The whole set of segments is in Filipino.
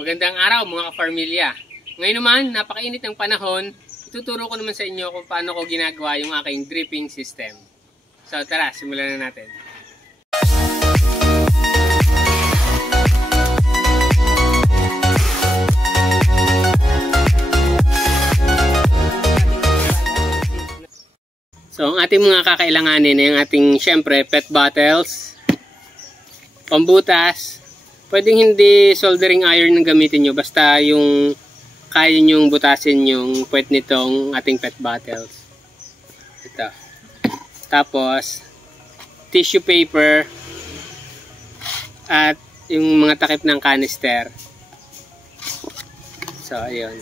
Magandang araw mga ka-farmilya. Ngayon naman, napakainit ng panahon, ituturo ko naman sa inyo kung paano ko ginagawa yung aking dripping system. So tara, simulan na natin. So ang ating mga kakailanganin ay ang ating syempre pet bottles, pambutas. Pwedeng hindi soldering iron ang gamitin nyo, basta yung kaya nyong butasin yung puwet nitong ating pet bottles. Ito. Tapos, tissue paper at yung mga takip ng canister. So, ayun.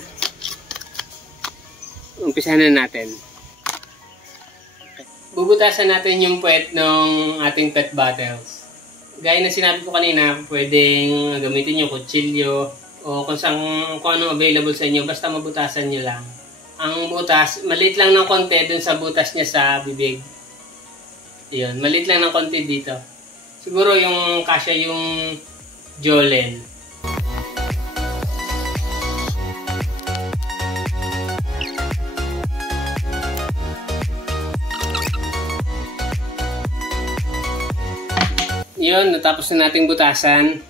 Umpisahan na natin. Bubutasan natin yung puwet ng ating pet bottles. Gaya na sinabi ko kanina, pwedeng gamitin yung kutsilyo o kung anong available sa inyo, basta mabutasan nyo lang. Ang butas, maliit lang ng konti dun sa butas niya sa bibig. Yun, maliit lang ng konti dito. Siguro yung kasya yung Jolen. Yun, natapos na nating butasan.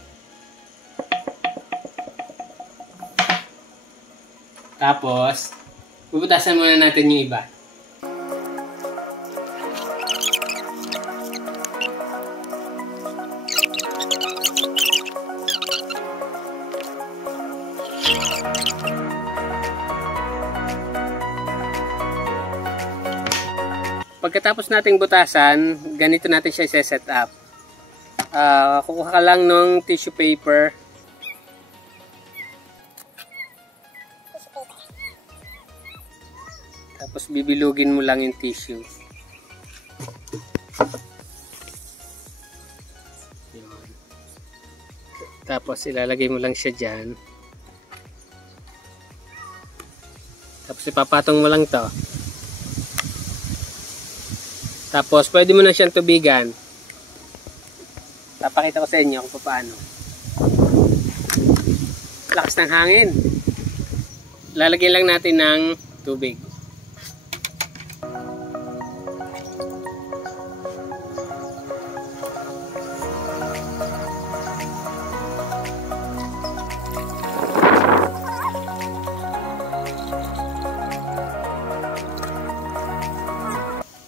Tapos, bubutasan muna natin yung iba. Pagkatapos nating butasan, ganito natin siya i-set up. Kukuha ka lang ng tissue paper. Tapos bibilugin mo lang yung tissue. Tapos ilalagay mo lang siya dyan. Tapos ipapatong mo lang to. Tapos pwede mo na siyang tubigan. Papakita ko sa inyo kung paano. Lakas ng hangin. Lalagyan lang natin ng tubig.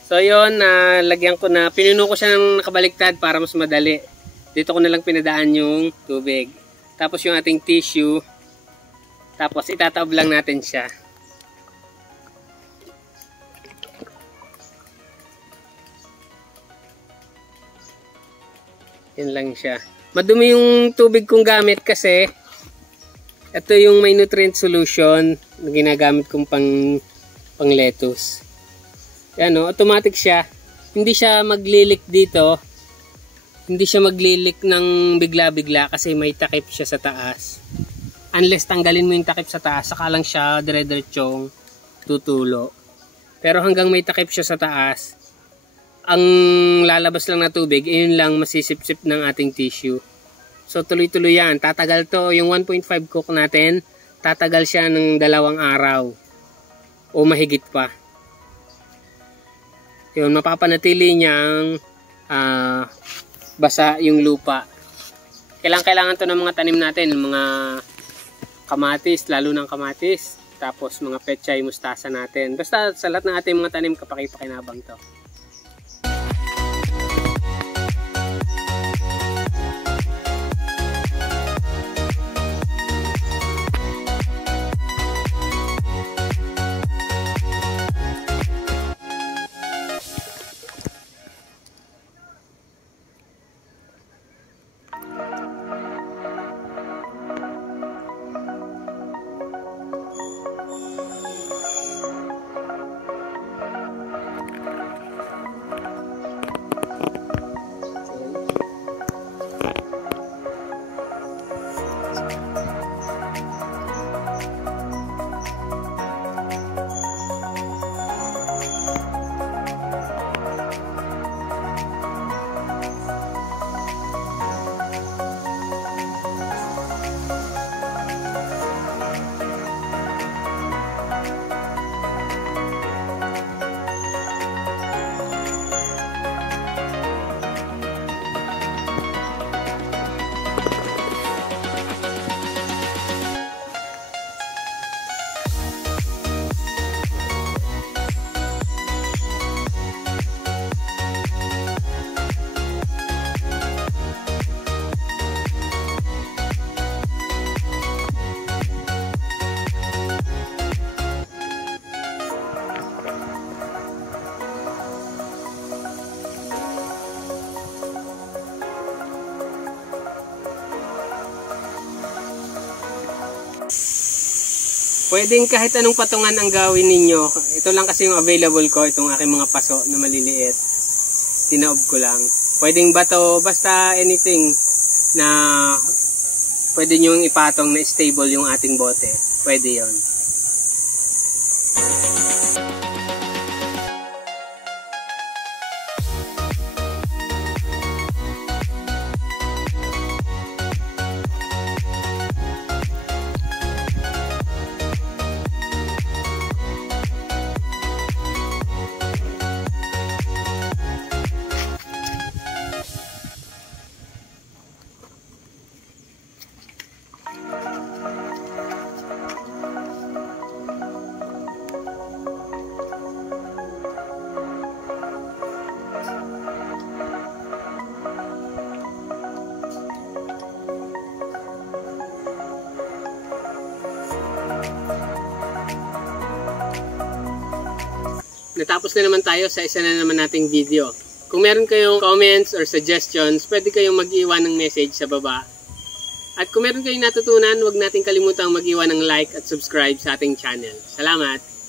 So yun, lagyan ko na, pinuno ko siya ng nakabaliktad para mas madali. Dito ko na lang pinadaan yung tubig. Tapos yung ating tissue. Tapos itataob lang natin siya. Yan lang siya. Madumi yung tubig kong gamit kasi ito yung may nutrient solution na ginagamit kong pang lettuce. Yan o, automatic siya. Hindi siya maglilik dito. Hindi siya maglilik ng bigla-bigla kasi may takip siya sa taas. Unless tanggalin mo yung takip sa taas, saka lang siya dire-diretsong tutulo. Pero hanggang may takip siya sa taas, ang lalabas lang na tubig, yun lang masisip-sip ng ating tissue. So tuloy-tuloy yan. Tatagal to, yung 1.5 cook natin, tatagal siya ng 2 araw. O mahigit pa. Yun, mapapanatili niyang basa yung lupa. Kailangan to ng mga tanim natin, mga kamatis, lalo ng kamatis, tapos mga pechay, mustasa natin. Basta sa lahat ng ating mga tanim kapaki-pakinabang to. Pwedeng kahit anong patungan ang gawin ninyo. Ito lang kasi yung available ko, itong aking mga paso na maliliit. Tinaob ko lang. Pwedeng bato, basta anything na pwede nyo ipatong na stable yung ating bote. Pwede yon. Natapos na naman tayo sa isa na naman nating video. Kung meron kayong comments or suggestions, pwede kayong mag-iwan ng message sa baba. At kung meron kayong natutunan, huwag nating kalimutang mag-iwan ng like at subscribe sa ating channel. Salamat!